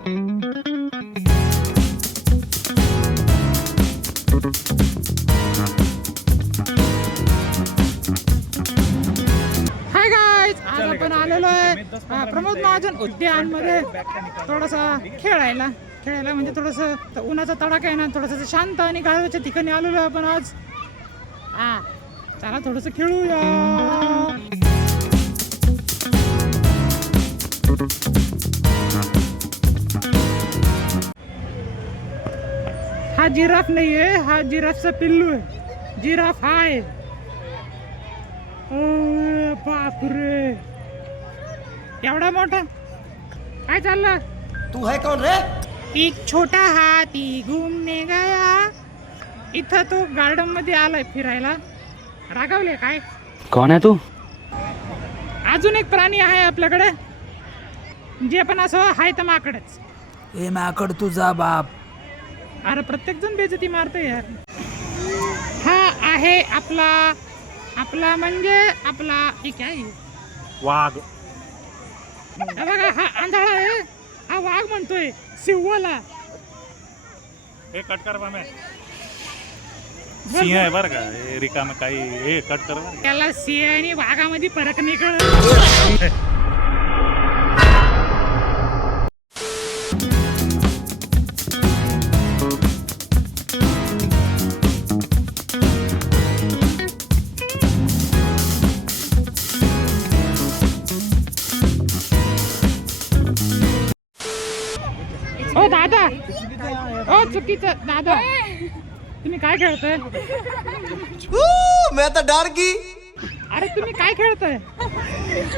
Hi guys, आज आपण आलेलो आहे प्रमोद महाजन उद्यान मध्ये थोडासा खेळायला म्हणजे थोडस उन्हाचा तडाखा आहे ना, थोडस शांत आणि गारव्याच्या ठिकाणी आलेलो आहे आपण आज. चला थोडस खेळूया. हा जिराफ नाहीये, हा जिराफचा पिल्लू आहे. जिराफ आहे. बापरे, एवढा मोठा. काय चाललं? तू है कौन रे? एक छोटा हाती घूमने गया. इथं तो गार्डन मध्ये आलाय फिरायला. रागावले काय? कोण आहे तू? अजून एक प्राणी आहे आपल्याकडे, जे पण असं हाय तर माकडच. ए माकड तुझा बाप. अरे प्रत्येक जण बेइज्जती मारतोय यार. हा आहे आपला म्हणजे आपला एक आहे वाघ. बघा, हा आंधळा आहे, हा वाघ म्हणतोय सिंहाला. हे कट कर बा. सिंह आहे बरं का, हे रिकाम काही. हे कट कर बरं. त्याला सिंह आणि वाघामध्ये फरक नाही कळत. ओ दादा, ओ चुकीचं दादा, तुम्ही काय खेळताय? मैं तर डर गई. अरे तुम्ही काय खेळताय?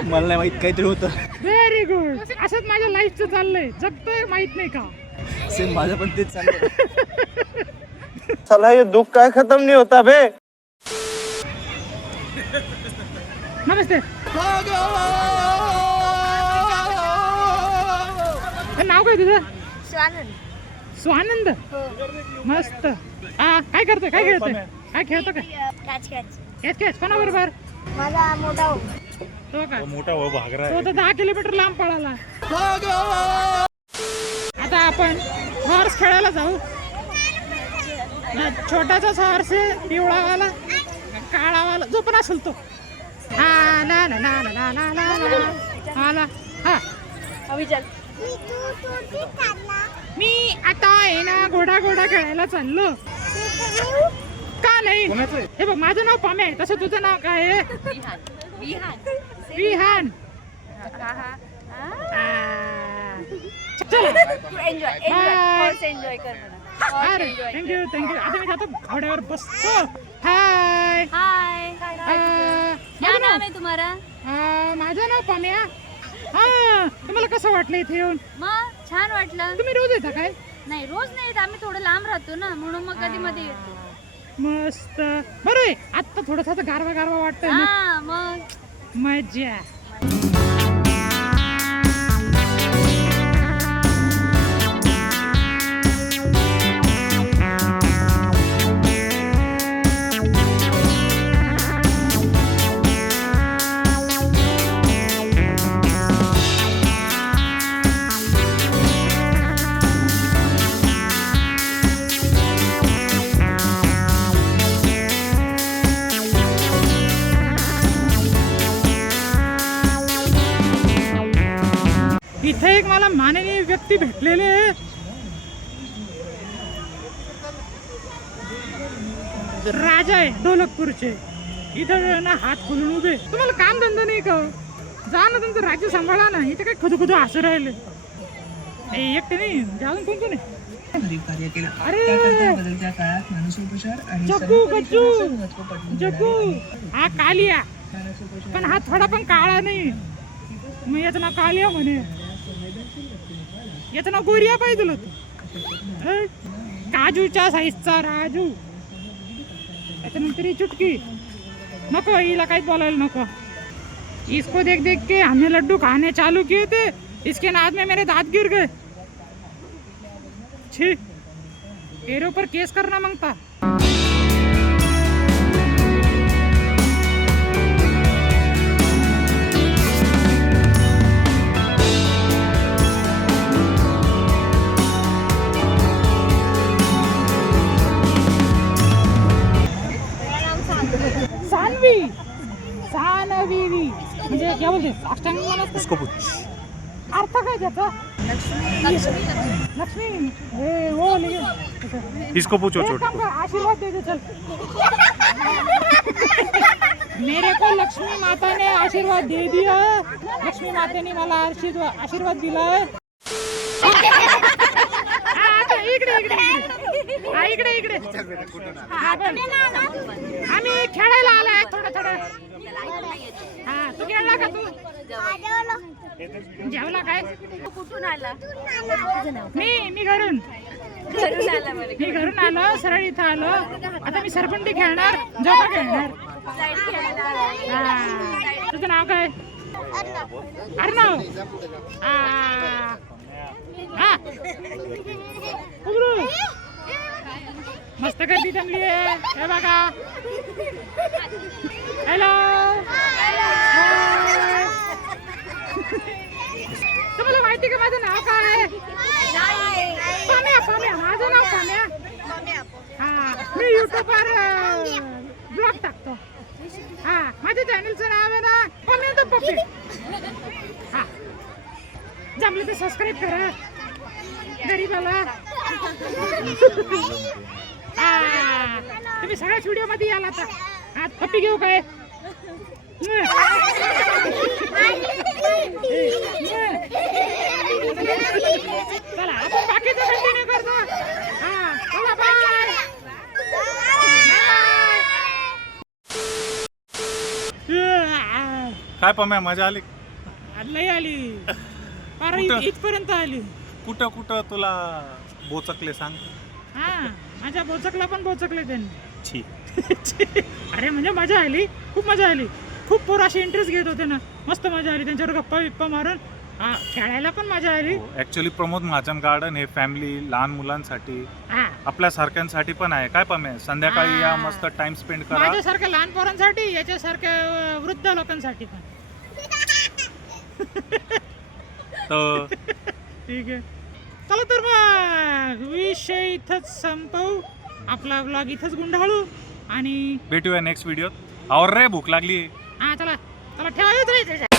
मला नाही माहित, काहीतरी होतं. Very good. असंच माझ्या लाईफचं चाललंय, जगतोय माहित नाही का? सेम माझं पण तेच चाललंय. साला ये दुख काय खत्म नहीं होता बे. नमस्ते. नाव काय तुझं? स्वानंद. मस्त. काय करतोय? काय खेळतोय? काय खेळतो? काय कॅच कोणाबरोबर? माझा मोठा हो. तो का? मोठा हो भागरा तो तर 10 किलोमीटर लांब पळाला. आता आपण हॉर्स खेळायला जाऊ. छोटाचाच हॉर्स आहे, पिवळावाला, काळावाला, जो पण असेल तो. ला ला ला ला ला ला ला. हा मी आता आहे ना घोडा खेळायला चाललो. का नाही? हे बघ, माझं नाव पामे आहे, तसं तुझं नाव काय आहे? विहान. अरे थँक्यू. आता मी जातो घोड्यावर बसतो. हाय. क्या नाम है तुम्हारा? माझं नाव पाम्या. तुम्हाला कसं वाटलं इथे येऊन? मग छान वाटलं. तुम्ही रोज येता काय? नाही, रोज नाही येत, आम्ही थोडं लांब राहतो ना, म्हणून मग कधी मध्ये येतो. मस्त. बरं आहे, आत्ता थोडासा गारवा वाटतोय ना. हा, मग मजा. इथे एक मला माननीय व्यक्ती भेटलेले आहे. राजा आहे ढोलकपूरचे. इथं ना हात खोलून उभे. तुम्हाला काम धंदा नाही का? जा ना, तुमचं राज्य सांभाळा ना. इथे काय खुदू हसू राहिले. एकटे नाही, अजून कोण आहे? अरे जग्गू हा कालिया, पण हा थोडा पण काळा नाही. मग याचं नाव कालिया म्हणे. याचं नाव गोरिया पाहिजे तुला. काजूच्या साईजचा राजू. त्याच्यानंतर ही चुटकी. नको, हिला काहीच बोलायला नको. इसको देख के हमने लड्डू खाने चालू किए थे, इसके नाद में मेरे दांत गिर गए. छी, तेरे ऊपर केस करना मांगता. सानवी सानवी म्हणजे क्या बोलते अष्टांग नमस्कार इसको पूछ अर्थ काय त्याचा लक्ष्मी हे हो लेकिन इसको पूछो एक छोटे काम को कर आशीर्वाद दे दे चल मेरे को लक्ष्मी माता ने आशीर्वाद दे दिया लक्ष्मी माता ने मला आशीर्वाद दिला है इकडे इकडे इकडे इकडे हा पण आम्ही खेळायला आलाय थोडं हा तू खेळला का तू जेवला काय कुठून आला मी घरून आला मला मी घरून आलो सरळ इथं आलो आता मी सरपंटी खेळणार जोका खेळणार साईड खेळायला आला. हा. तुझं नाव काय अर्णव हा उघडू. मस्त गर्दी जमली आहे हे बघा हॅलो तुम्हाला माहिती का माझं नाव काय पाम्या माझं नाव पाम्या हा मी युट्यूबवर ब्लॉग टाकतो हा माझ्या चॅनलचं नाव आहे ना पाम्या द पप्पी हा जमलं तर सबस्क्राईब करा गरीबाला हा तुम्ही सगळ्याच व्हिडिओ मध्ये याल आता आज पप्पी घेऊ काय चला आपण बाकीचं कंटिन्यू करतो हा चला बाय काय पम्या मजा आली लई आली पार कुठं? इथपर्यंत आली कुठं कुठं तुला बोचकले सांग हा माझ्या बोचकला पण बोचकले त्यांनी छी अरे म्हणजे मजा आली खूप मजा आली खूप पोर असे इंटरेस्ट घेत होते ना मस्त मजा आली त्यांच्यावर गप्पा बिप्पा मारून हा खेळायला पण मजा आली ऍक्च्युली प्रमोद महाजन गार्डन हे फॅमिली लहान मुलांसाठी हा आपल्या सारख्यांसाठी पण आहे काय पम्या संध्याकाळी या मस्त टाइम स्पेंड करा माझ्यासारख्या लहान पोरांसाठी याच्यासारख्या वृद्ध लोकांसाठी पण तर ठीक आहे चला तर मग विषय इथंच संपवू आपला ब्लॉग इथंच गुंडाळू आणि भेटूया नेक्स्ट व्हिडिओत और रे भूक लागली हा चला चला ठेवा